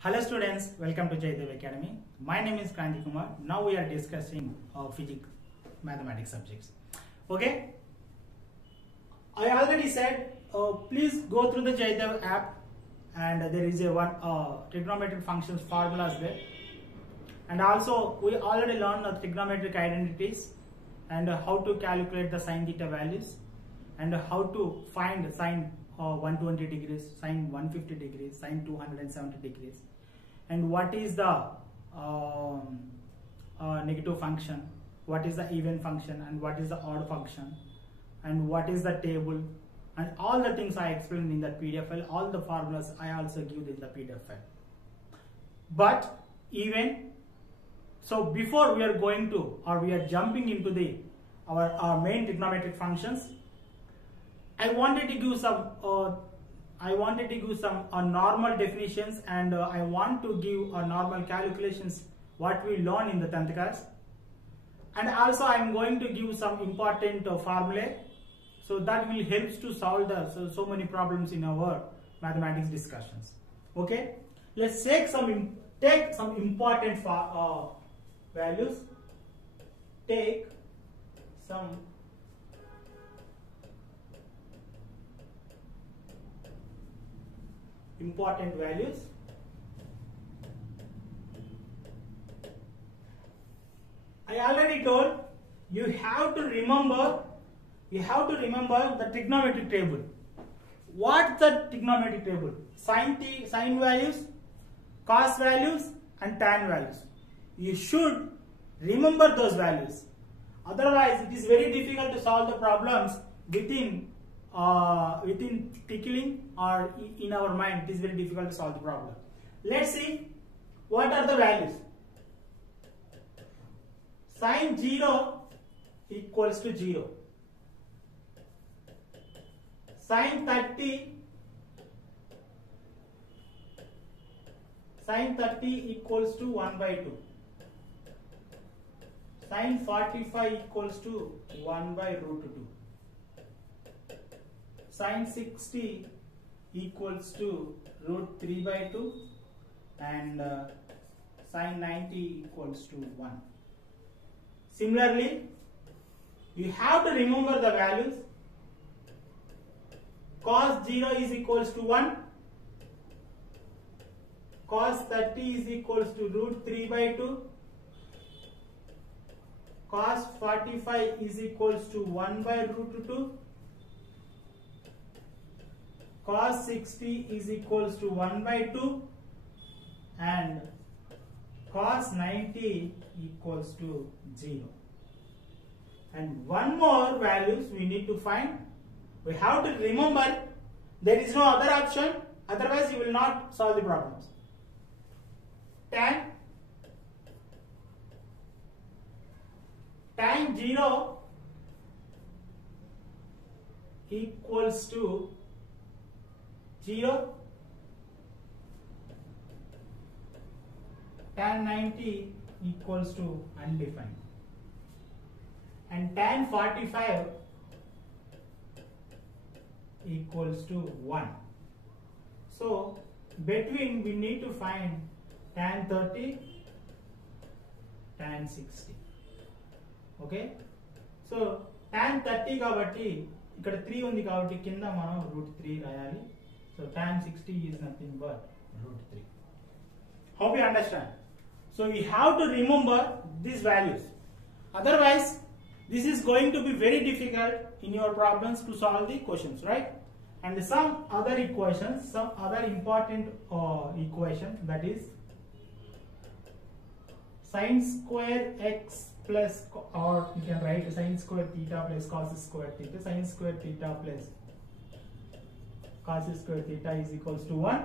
Hello students, welcome to JAYADEV Academy. My name is Kranti Kumar. Now we are discussing physics, mathematics subjects. Okay, I already said please go through the JAYADEV app, and there is a one trigonometric functions formulas there, and also we already learned the trigonometric identities and how to calculate the sin theta values and how to find sin 120 degrees, sin 150 degrees, sin 270 degrees, and what is the negative function, what is the even function, and what is the odd function, and what is the table, and all the things I explained in the PDF file. All the formulas I also give in the PDF file. But even so, before we are going to, or we are jumping into the our main trigonometric functions, I wanted to give some normal definitions, and I want to give normal calculations what we learn in the 10th class, and also I am going to give some important formulae, so that will help to solve the so many problems in our mathematics discussions. Okay, let's take some important values. Take some important values. I already told you have to remember the trigonometric table. What's the trigonometric table? Sin values, cos values, and tan values. You should remember those values. Otherwise, it is very difficult to solve the problems within tickling or in our mind. It is very difficult to solve the problem. Let's see what are the values. Sin 0 equals to 0. Sin 30 equals to 1 by 2. Sin 45 equals to 1 by root 2. Sin 60 equals to root 3 by 2, and sin 90 equals to 1. Similarly, you have to remember the values. Cos 0 is equals to 1. Cos 30 is equals to root 3 by 2. Cos 45 is equals to 1 by root 2. Cos 60 is equals to 1 by 2, and cos 90 equals to 0. And one more values we need to find. We have to remember there is no other option, otherwise you will not solve the problems. Tan 0 equals to 0. Tan 90 equals to undefined. And tan 45 equals to 1. So between we need to find tan 30, tan 60. Okay, so tan 30 kabatti ikkada 3 undi kabatti kinda manam root 3 rayali. So tan 60 is nothing but root 3. Hope you understand. So we have to remember these values. Otherwise, this is going to be very difficult in your problems to solve the questions, right? And some other equations, some other important equation, that is sin square x plus, or you can write sin square theta plus cos square theta. Sin square theta plus cos square theta is equals to 1.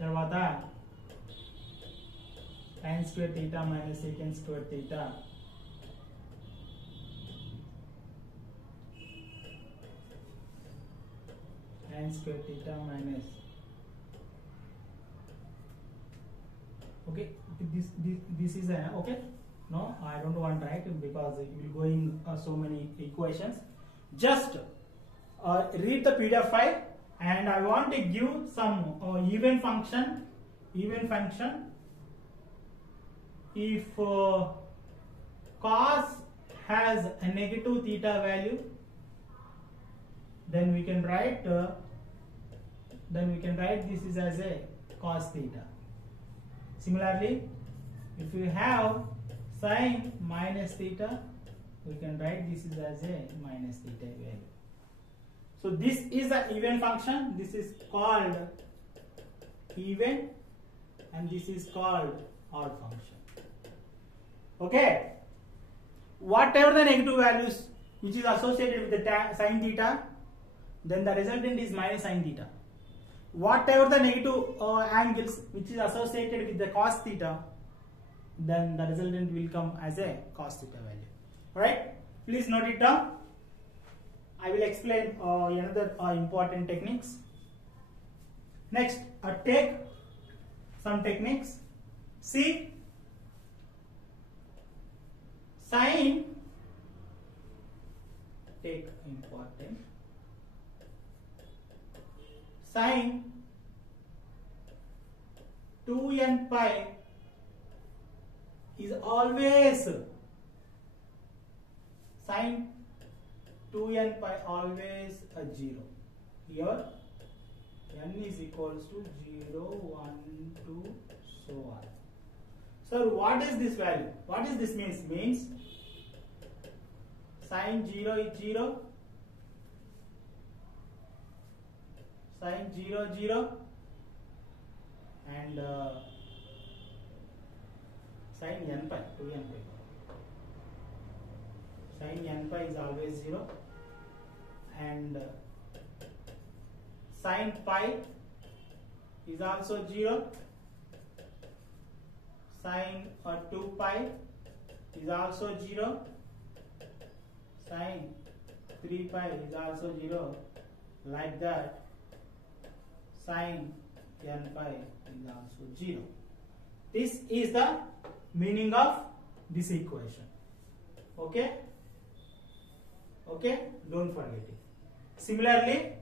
Tarvata tan square theta minus secant square theta tan square theta minus, okay, this is a, okay, no, I don't want to write because it will go in so many equations. Just read the PDF file and I want to give some even function. If cos has a negative theta value, then we can write this is as a cos theta. Similarly, if we have sin minus theta, we can write this is as a minus theta value. So this is an even function. This is called even, and this is called odd function. Okay. Whatever the negative values which is associated with the sin theta, then the resultant is minus sin theta. Whatever the negative angles which is associated with the cos theta, then the resultant will come as a cos theta value. Alright, please note it down. I will explain another important techniques. Next, take some techniques. See, sin, take important, sin 2n pi is always, sin 2n pi always a 0. Here n is equals to 0, 1, 2, so on. So what is this value? What is this means? Means sin 0 is 0, sin 0, 0, and sin n pi, 2n pi. Sin n pi is always 0, and sin pi is also 0, sin 2 pi is also 0, sin 3 pi is also 0, like that sin n pi is also 0. This is the meaning of this equation. Okay? Okay, don't forget it. Similarly,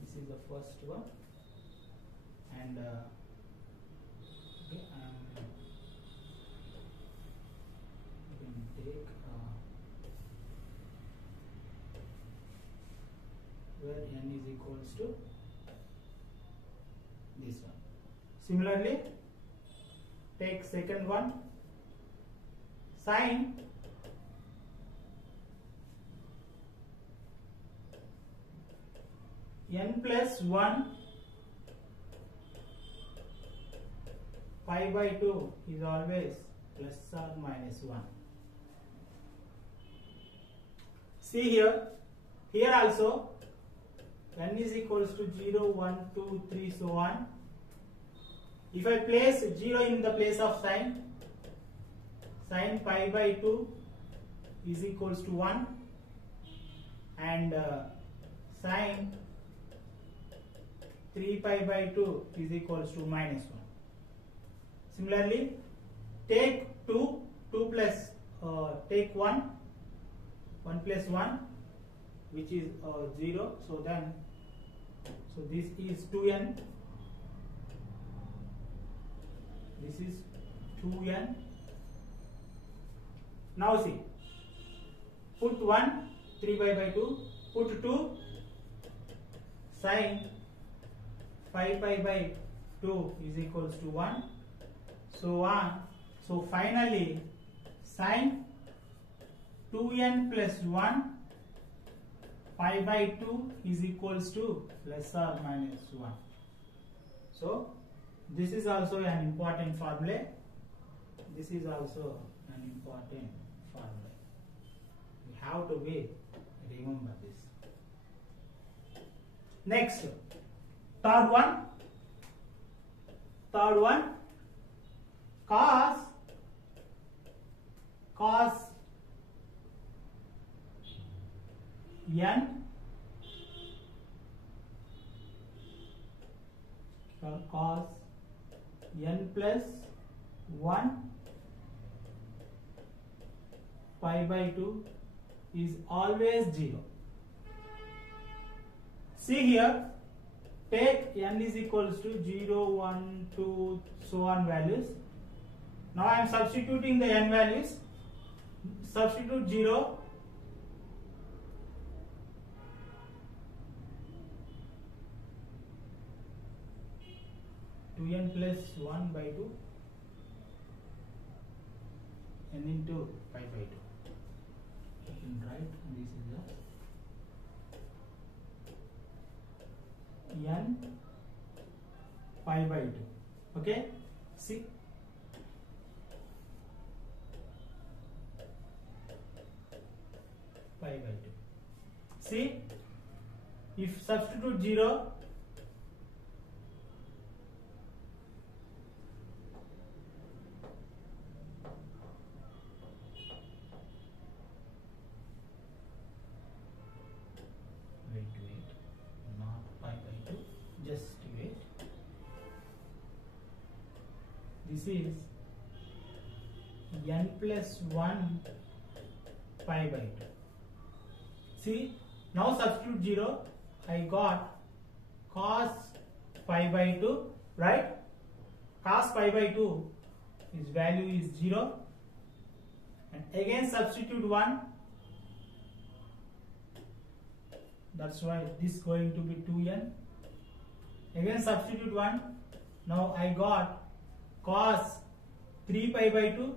this is the first one, and okay, you can take where n is equals to this one. Similarly, take second one, sin n plus 1 pi by 2 is always plus or minus 1. See here also n is equals to 0, 1, 2, 3, so on. If I place 0 in the place of sin pi by 2 is equals to 1, and sin 3 pi by 2 is equals to minus 1. Similarly, take 2 plus take 1 plus 1, which is 0, so this is 2n, this is 2n. Now see, put 1, 3 pi by 2, put 2, sin 5 pi by 2 is equals to 1, so on. So finally, sin 2n plus 1 pi by 2 is equals to plus or minus 1. So this is also an important formula. This is also an important formula. You have to remember this. Next, third one, cos n plus 1 pi by 2 is always 0. See here, take n is equals to 0, 1, 2, so on values. Now I am substituting the n values. Substitute 0. To n plus 1 by 2 n into pi by 2. Right, this is the n pi by 2. Okay, see, pi by 2. See, if substitute 0, wait, not pi by 2, just wait. This is n plus 1 pi by 2. See, now substitute 0, I got cos pi by 2, right? Cos pi by 2, its value is 0, and again substitute 1. That's why this is going to be 2n. Again substitute 1. Now I got cos 3 pi by 2.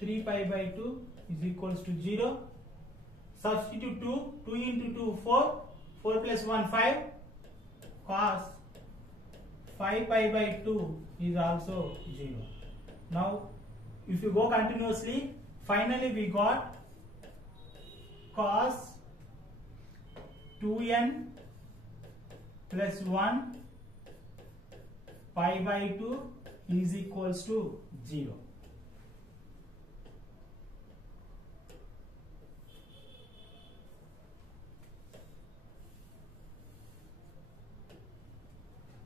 3 pi by 2 is equals to 0. Substitute 2. 2 into 2, 4. 4 plus 1, 5. Cos 5 pi by 2 is also 0. Now if you go continuously, finally we got cos 2n plus 1 pi by 2 is equals to 0.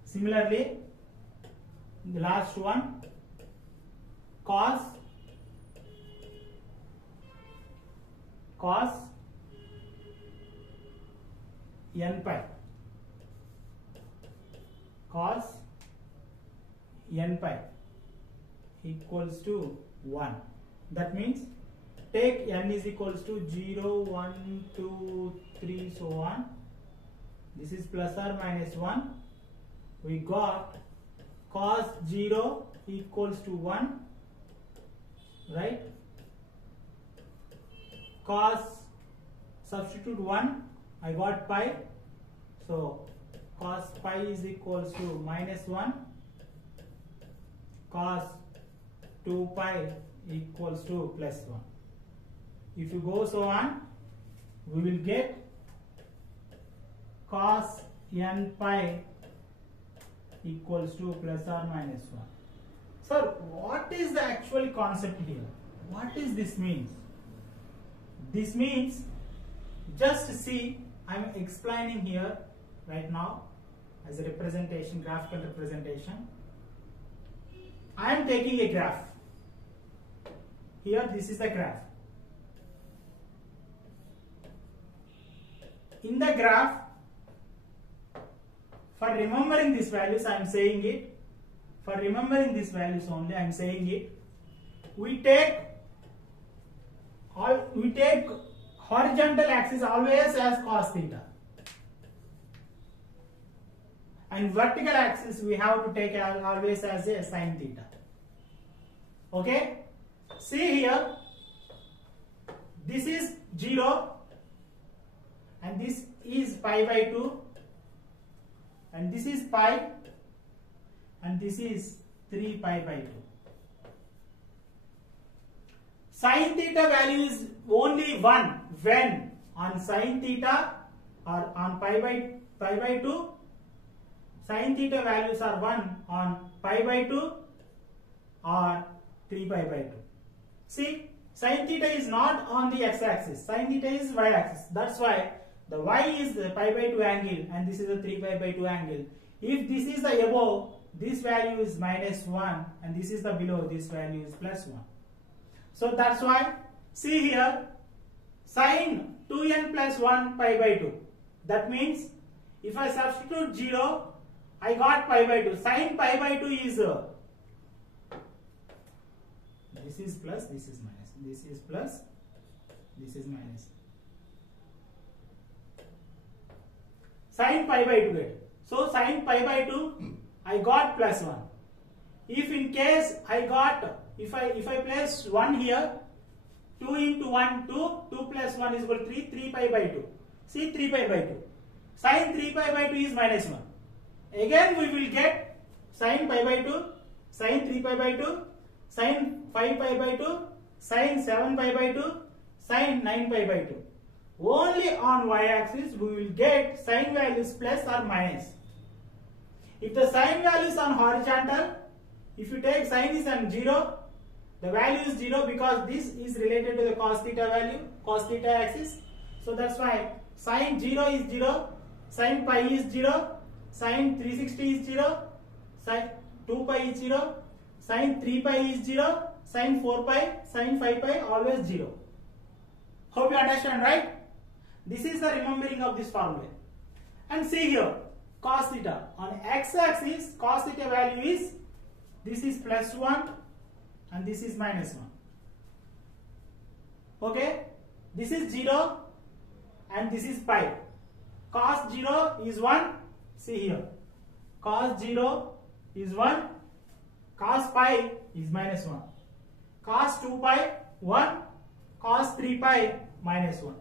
Similarly, the last one, cos n pi, cos n pi equals to 1. That means take n is equals to 0, 1, 2, 3, so on. This is plus or minus 1. We got cos 0 equals to 1, right? Cos, substitute 1, I got pi, so cos pi is equals to minus 1, cos 2 pi equals to plus 1. If you go so on, we will get cos n pi equals to plus or minus 1. Sir, what is the actual concept here? What is this means? This means, just see, I am explaining here right now as a representation, graphical representation. I am taking a graph. Here this is the graph. In the graph, for remembering these values, I am saying it. For remembering these values only, I am saying it. We take horizontal axis always as cos theta, and vertical axis we have to take always as a sin theta. Okay? See here, this is 0, and this is pi by 2, and this is pi, and this is 3 pi by 2. Sin theta value is only 1 when on sin theta or on pi by 2, sin theta values are 1 on pi by 2 or 3 pi by 2. See, sin theta is not on the x-axis, sin theta is y-axis. That's why the y is the pi by 2 angle and this is a 3 pi by 2 angle. If this is the above, this value is minus 1, and this is the below, this value is plus 1. So that's why, see here, sin 2n plus 1 pi by 2. That means if I substitute 0, I got pi by 2. Sin pi by 2 is this is plus, this is minus. This is plus, this is minus. Sin pi by 2. So sin pi by 2, I got plus 1. If in case I got, if I place 1 here, 2 into 1, 2, 2 plus 1 is equal to 3, 3 pi by 2. See 3 pi by 2. Sin 3 pi by 2 is minus 1. Again we will get sin pi by 2, sin 3 pi by 2, sin 5 pi by 2, sin 7 pi by 2, sin 9 pi by 2. Only on y-axis we will get sin values plus or minus. If the sin values on horizontal, if you take sin is on 0, the value is 0 because this is related to the cos theta value, cos theta axis. So that's why sin 0 is 0, sin pi is 0, sin 360 is 0, sin 2 pi is 0, sin 3 pi is 0, sin 4 pi, sin 5 pi always 0. Hope you understand, right? This is the remembering of this formula. And see here, cos theta. On x-axis, cos theta value is, this is plus 1 and this is minus 1. Okay? This is 0 and this is pi. Cos 0 is 1. See here. Cos 0 is 1. Cos pi is minus 1. Cos 2 pi 1. Cos 3 pi minus 1.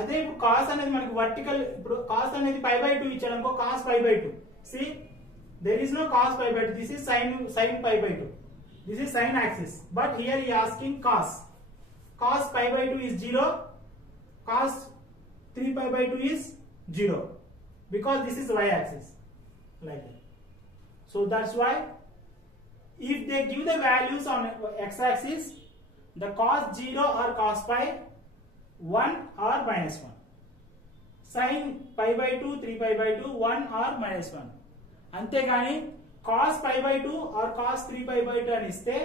అదే ఇప్పుడు cos అనేది మనకి vertical, ఇప్పుడు cos అనేది pi by 2 ఇచ్చాడు అనుకో, cos pi by 2. See, there is no cos pi by 2. This is sin pi by 2. This is sin axis. But here he is asking cos. Cos pi by 2 is 0. Cos 3 pi by 2 is 0. Because this is y axis. Like that. So that's why if they give the values on x axis, the cos 0 or cos pi 1 or minus 1. Sin pi by 2, 3 pi by 2, 1 or minus 1. అంతేగాని cos pi by 2 or cos 3 pi by 2 అని ఇస్తే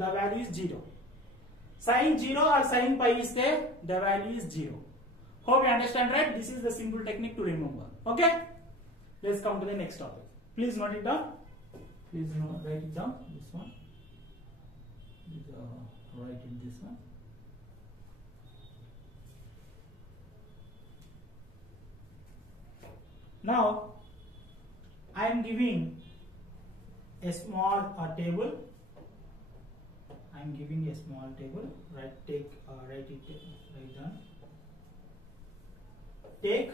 the value is 0. Sin 0 or sin pi ఇస్తే the value is 0. Hope you understand, right? This is the simple technique to remember. Okay? Let's come to the next topic. Please note it down. Please write it down. This one. Write it this one. Now I am giving a small table. I am giving a small table. Write it down. Take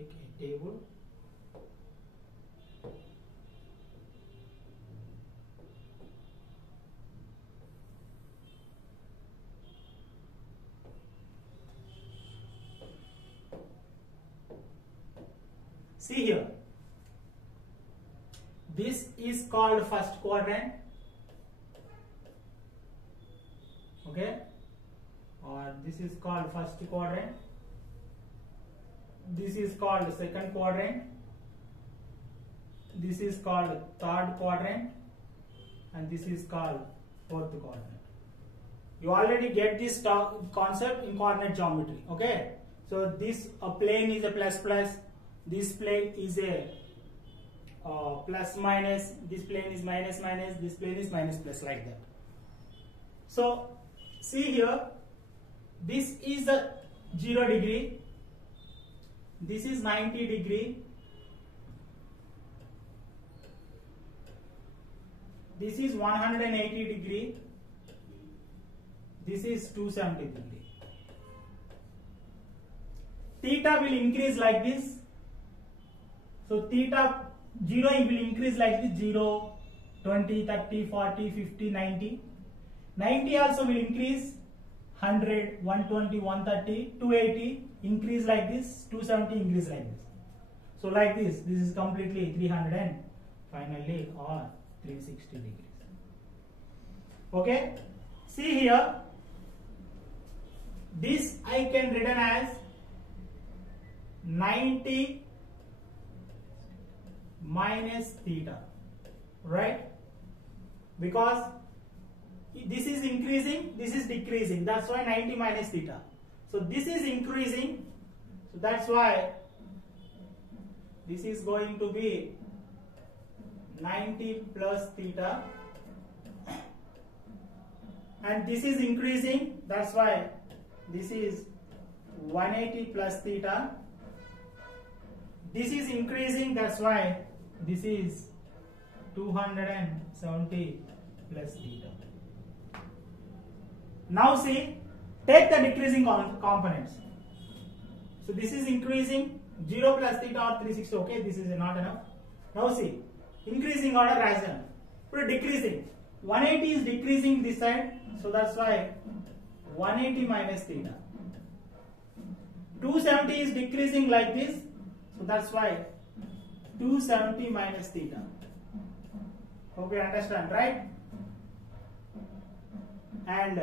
a table. See here, this is called first quadrant, okay, or this is called first quadrant, this is called second quadrant, this is called third quadrant, and this is called fourth quadrant. You already get this concept in coordinate geometry, okay? So this plane is a plus plus, this plane is a plus minus, this plane is minus minus, this plane is minus plus, like that. So see here, this is the 0 degree, this is 90 degree, this is 180 degree, this is 270 degree. Theta will increase like this. So theta 0 will increase like this, 0, 20, 30, 40, 50, 90. 90 also will increase, 100, 120, 130, 280, increase like this, 270 increase like this. So like this is completely 300 and finally or 360 degrees. Okay, see here, this I can written as 90 minus theta, right? Because this is increasing, this is decreasing, that's why 90 minus theta. So this is increasing. So that's why this is going to be 90 plus theta. And this is increasing. That's why this is 180 plus theta. This is increasing. That's why this is 270 plus theta. Now see, take the decreasing components. So this is increasing, 0 plus theta or 360, okay, this is not enough. Now see, increasing order rational, but decreasing. 180 is decreasing this side, so that's why 180 minus theta. 270 is decreasing like this, so that's why 270 minus theta. Hope you understand, right? And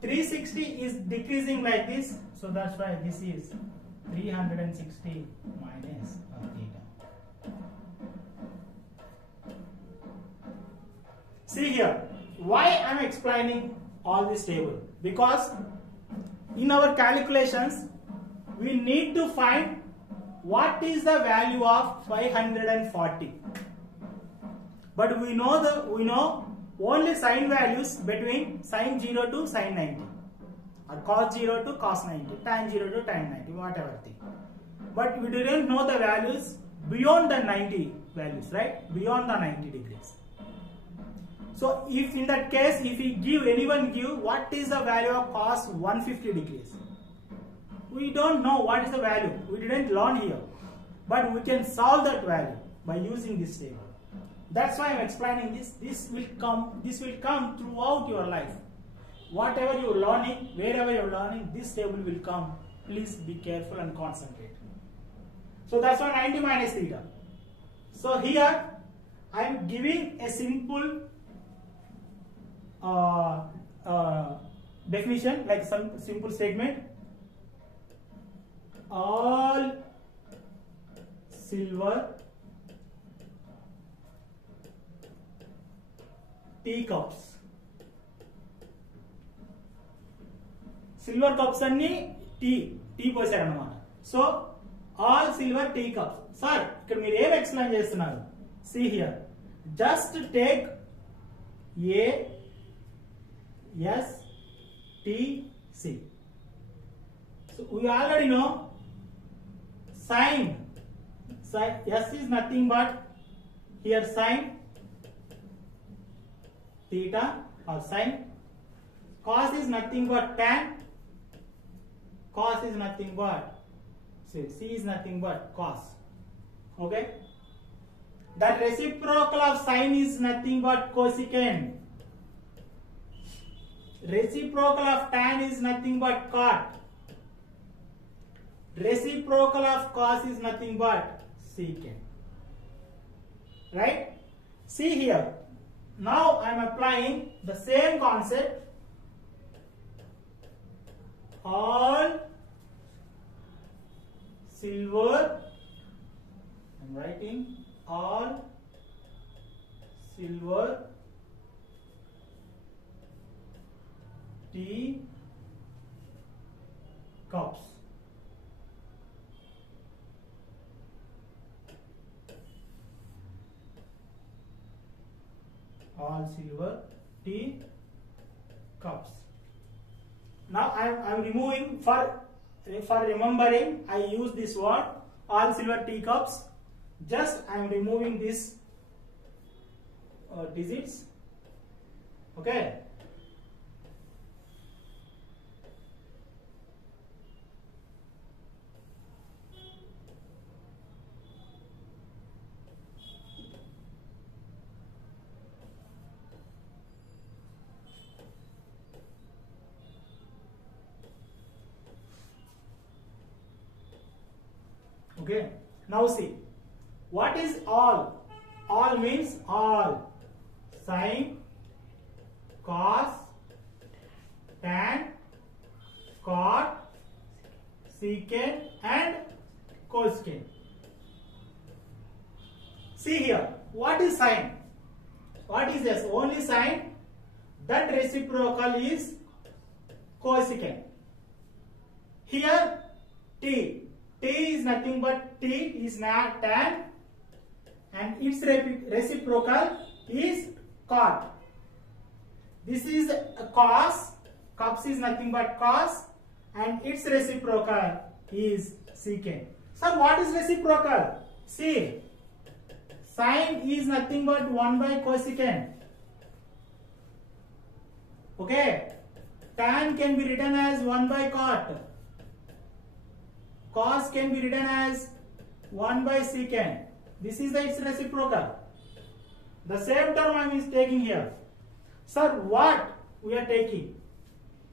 360 is decreasing like this, so that's why this is 360 minus theta. See here, why I am explaining all this table? Because in our calculations, we need to find what is the value of 540. But we know only sine values between sine 0 to sine 90, or cos 0 to cos 90, tan 0 to tan 90, whatever thing. But we didn't know the values beyond the 90 values, right? Beyond the 90 degrees. So if in that case, if anyone give what is the value of cos 150 degrees, we don't know what is the value. We didn't learn here, but we can solve that value by using this table. That's why I am explaining this. This will come throughout your life. Whatever you are learning, wherever you are learning, this table will come. Please be careful and concentrate. So that's why 90 minus theta. So here I am giving a simple definition, like some simple statement. All silver teacups. Silver cups अन्नी tea పోసారు అన్నమాట. So all silver teacups. Sir, ఇక్కడ మీరు ఏం explain చేస్తున్నారు? See here. Just take A, S, T, C. So we already know sine. S is nothing but here sine theta or sine. Cos is nothing but tan. Cos is nothing but C is nothing but cos. Okay. The reciprocal of sine is nothing but cosecant. Reciprocal of tan is nothing but cot. Reciprocal of cos is nothing but secant. Right? See here. Now I am applying the same concept. All silver, I am writing all silver tea cups. All silver tea cups. Now I am removing, for remembering I use this word all silver teacups. Just I am removing this digits. Okay. Okay. Now see, what is all? All means all. Sine, cos, tan, cot, secant and cosecant. See here, what is sine? What is this? Only sine. That reciprocal is cosecant. Here t is nothing but t is not tan, and its reciprocal is cot. This is a cos, cos is nothing but cos, and its reciprocal is secant. So what is reciprocal? See, sine is nothing but 1 by cosecant. Okay, tan can be written as 1 by cot. Cos can be written as 1 by secant. This is its reciprocal. The same term I am taking here. Sir, what we are taking?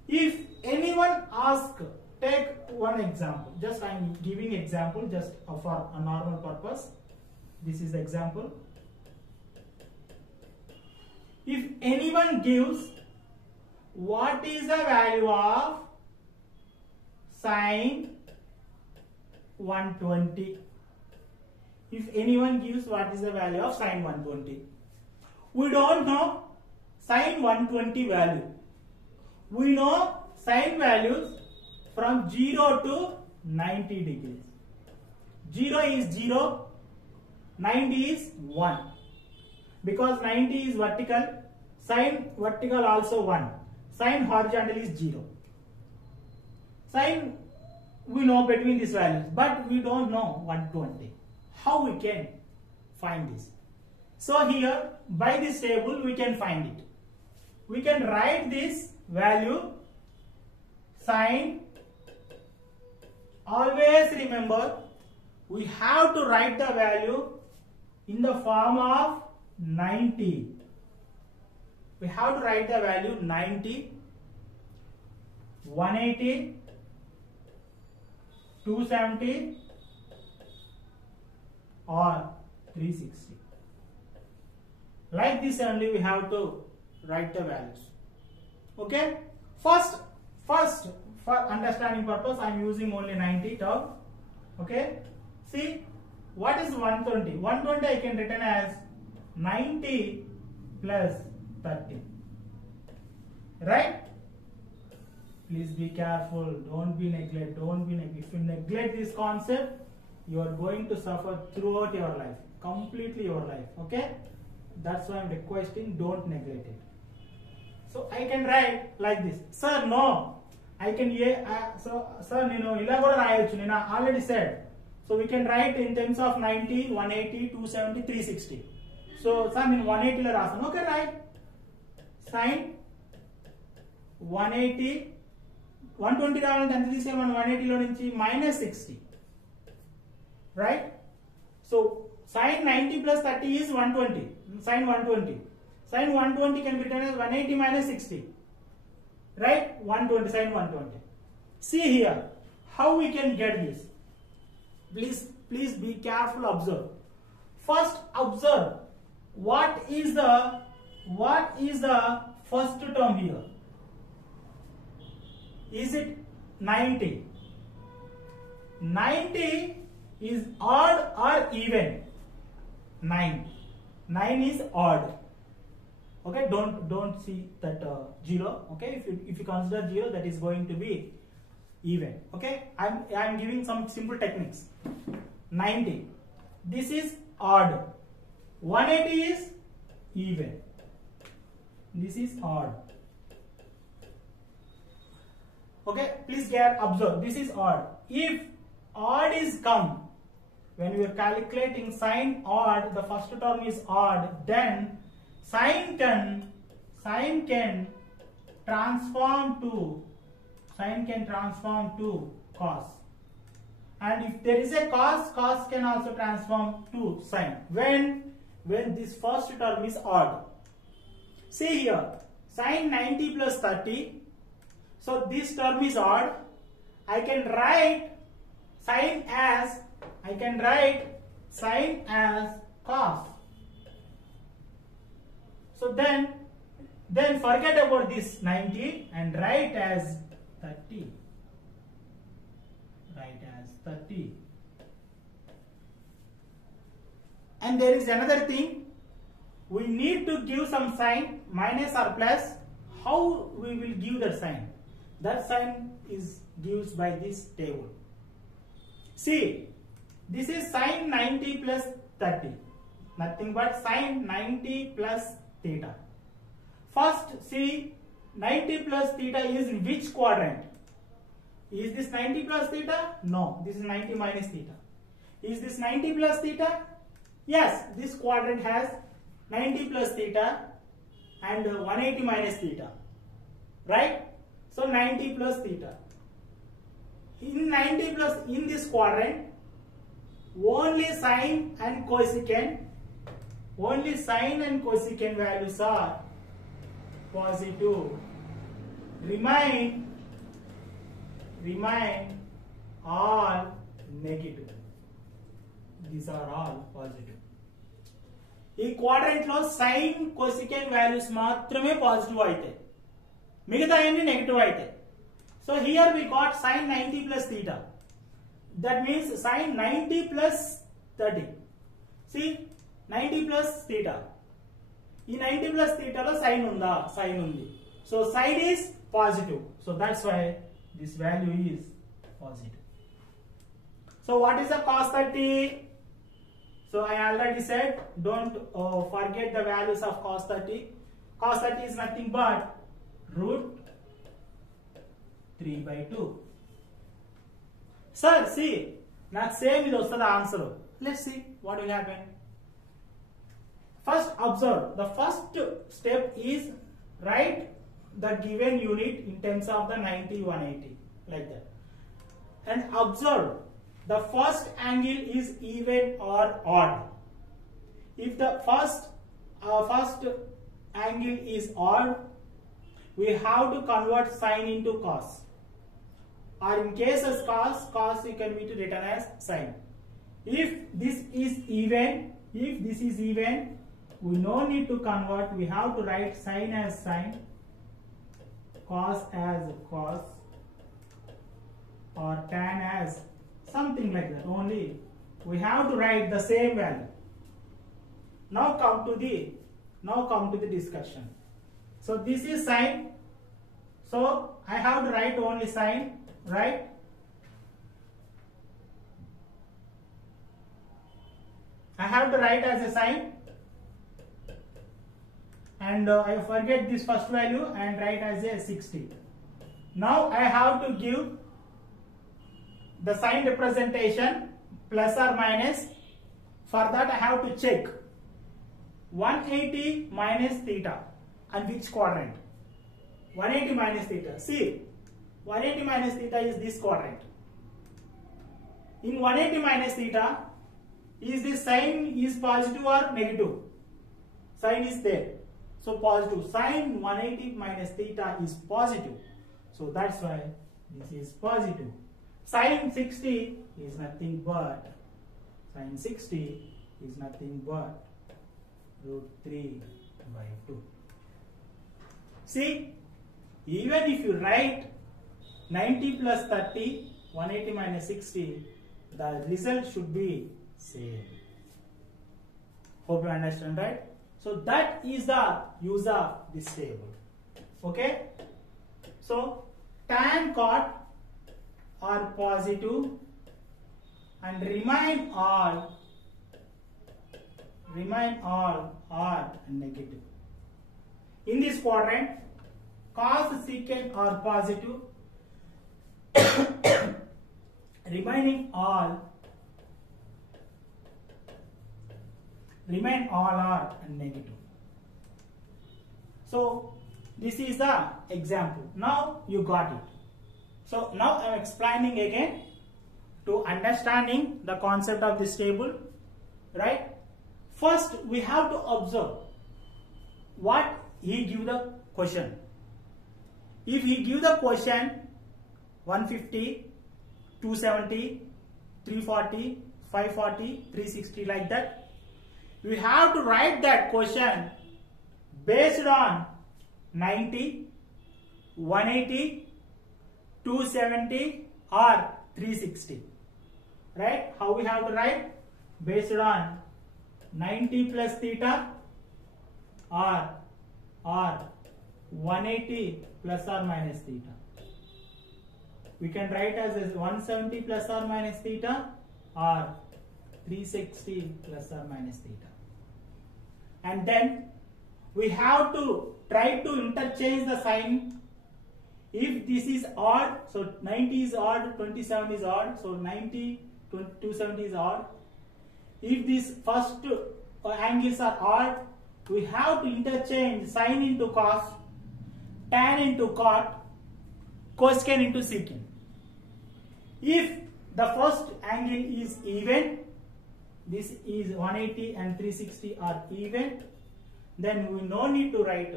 If anyone asks, take one example. Just I am giving example just for a normal purpose. This is the example. If anyone gives what is the value of sine 120? If anyone gives what is the value of sine 120, we don't know sine 120 value. We know sine values from 0 to 90 degrees. 0 is 0, 90 is 1. Because 90 is vertical, sine vertical also 1. Sine horizontal is 0. Sine we know between these values, but we don't know 120. How we can find this? So here by this table we can find it. We can write this value sine. Always remember, we have to write the value in the form of 90. We have to write the value 90, 180, 270 or 360. Like this only we have to write the values. Okay, first for understanding purpose I am using only 90 term. Okay, see what is 120? 120 I can written as 90 plus 30, right? Please be careful, don't be neglect. If you neglect this concept, you are going to suffer throughout your life, completely your life. Okay, that's why I am requesting, don't neglect it. So I can write like this. Sir, no, I can sir, I already said. So we can write in terms of 90, 180, 270, 360. So sir, in 180 la rasan. Okay, right? Sine 180, 120 రావాలంటే ఎంత తీసేయమని 180 లో నుంచి -60, right? So sine 90 plus 30 is 120. Sine 120. Sine 120 can be written as 180 minus 60, right? 120, sine 120. See here how we can get this. Please be careful, observe. First observe what is the first term here. Is it 90? 90 is odd or even? 9 is odd. Okay, don't see that 0. Okay, if you consider 0, that is going to be even. Okay, I'm giving some simple techniques. 90, this is odd. 180 is even. This is odd. Okay, please observe, this is odd. If odd is come, when we are calculating sine odd, the first term is odd, then sine can transform to cos. And if there is a cos can also transform to sine. When this first term is odd. See here, sine 90 plus 30. So this term is odd. I can write sine as cos. So then forget about this 90 and write as 30. And there is another thing. We need to give some sign, minus or plus. How we will give that sign? That sign is gives by this table. See, this is sine 90 plus 30. Nothing but sine 90 plus theta. First, see, 90 plus theta is in which quadrant? Is this 90 plus theta? No, this is 90 minus theta. Is this 90 plus theta? Yes, this quadrant has 90 plus theta and 180 minus theta. Right? So 90 plus theta. In 90 plus, in this quadrant, only sine and cosecant values are positive. Remain all negative. These are all positive. ఈ quadrant లో sine cosecant values మాత్రమే positive అవుతాయి, మిగతా అన్ని negative అవుతాయి. So here we got sine 90 plus theta, that means sine 90 plus 30. See 90 plus theta, ఈ 90 plus థీటాలో sine ఉందా? సైన్ ఉంది. So sine is positive. So that's why this value is positive. So what is the cos 30? So I already said, don't forget the values of cos 30. Cos 30 is nothing but root 3 by 2. Sir, see, not same is also the answer. Let's see what will happen. First, observe. The first step is write the given unit in terms of the 90, 180, like that. And observe. The first angle is even or odd. If the first angle is odd, we have to convert sine into cos. Or in case of cos it can be written as sine. If this is even, we no need to convert. We have to write sine as sine, cos as cos, or tan as something like that. Only we have to write the same value. Now come to the discussion. So this is sine. So I have to write only sine, right? I have to write as a sine, and I forget this first value and write as a 60. Now I have to give the sign representation plus or minus. For that I have to check 180 minus theta and which quadrant. 180 minus theta. See, 180 minus theta is this quadrant. In 180 minus theta, is this sign is positive or negative? Sign is there. So positive. Sin 180 minus theta is positive. So that's why this is positive. Sin 60 is nothing but root 3 by 2. See, even if you write 90 plus 30, 180 minus 60, the result should be same. Hope you understand, right? So that is the use of this table. Okay? So tan cot are positive and remain all are negative. In this quadrant, cos secant are positive, remain all are negative. So this is the example. Now you got it. So now I am explaining again to understanding the concept of this table, right? First we have to observe what he give the question. If he give the question 150, 270, 340, 540, 360 like that, we have to write that question based on 90, 180, 270 or 360, right? How we have to write? Based on 90 plus theta or 180 plus or minus theta. we can write as 170 plus or minus theta or 360 plus or minus theta. And then we have to try to interchange the sign. If this is odd, so 90 is odd, 27 is odd, so 90, 270 is odd. If these first angles are odd, we have to interchange sine into cos, tan into cot, cosecant into secant. If the first angle is even, this is 180 and 360 are even, then we no need to write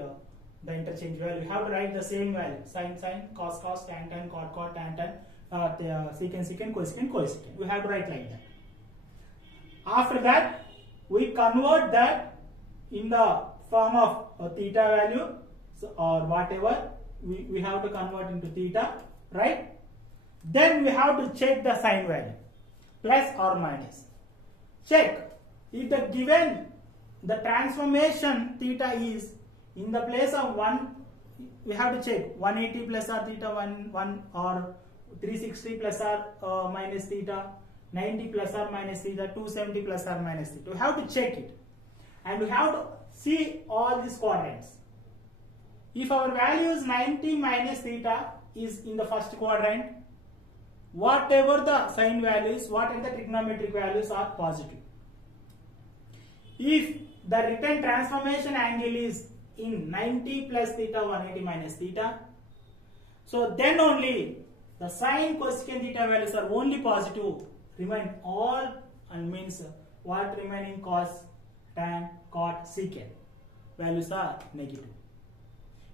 the interchange value. We have to write the same value: sine, cos, tan, cot, tan, secant, cosecant. We have to write like that. After that, we convert that in the form of a theta value, so, or whatever we have to convert into theta, right? Then we have to check the sine value, plus or minus. Check if the given the transformation theta is in the place of 1, we have to check 180 plus or theta 1 or 360 plus or minus theta, 90 plus or minus theta, 270 plus or minus theta. We have to check it, and we have to see all these quadrants. If our value is 90 minus theta is in the first quadrant, whatever the sine values, whatever the trigonometric values are positive. If the written transformation angle is in 90 plus theta, 180 minus theta, so then only the sine, cosecant, theta values are only positive, remain all, and means what remaining cos, tan, cot, secant values are negative.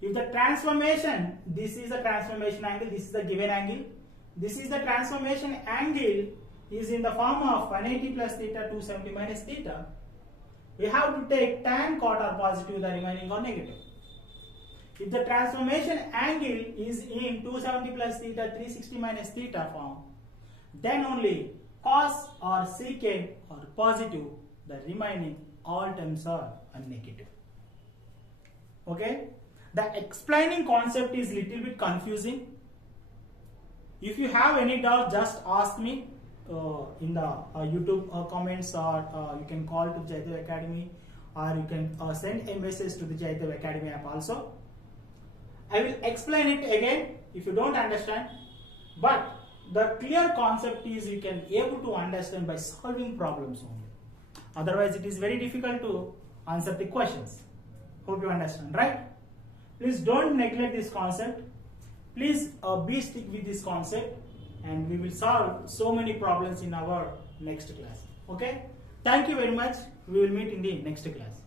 If the transformation, this is the transformation angle, this is the given angle, this is the transformation angle is in the form of 180 plus theta, 270 minus theta, we have to take tan, cot are positive, the remaining are negative. If the transformation angle is in 270 plus theta, 360 minus theta form, then only cos or secant are positive, the remaining all terms are negative. Okay? The explaining concept is little bit confusing. If you have any doubt, just ask me in the YouTube comments, or you can call to JAYADEV Academy, or you can send a message to the JAYADEV Academy app also. I will explain it again if you don't understand, but the clear concept is you can able to understand by solving problems only. Otherwise it is very difficult to answer the questions. Hope you understand, right? Please don't neglect this concept. Please be stick with this concept, and we will solve so many problems in our next class. Okay? Thank you very much. We will meet in the next class.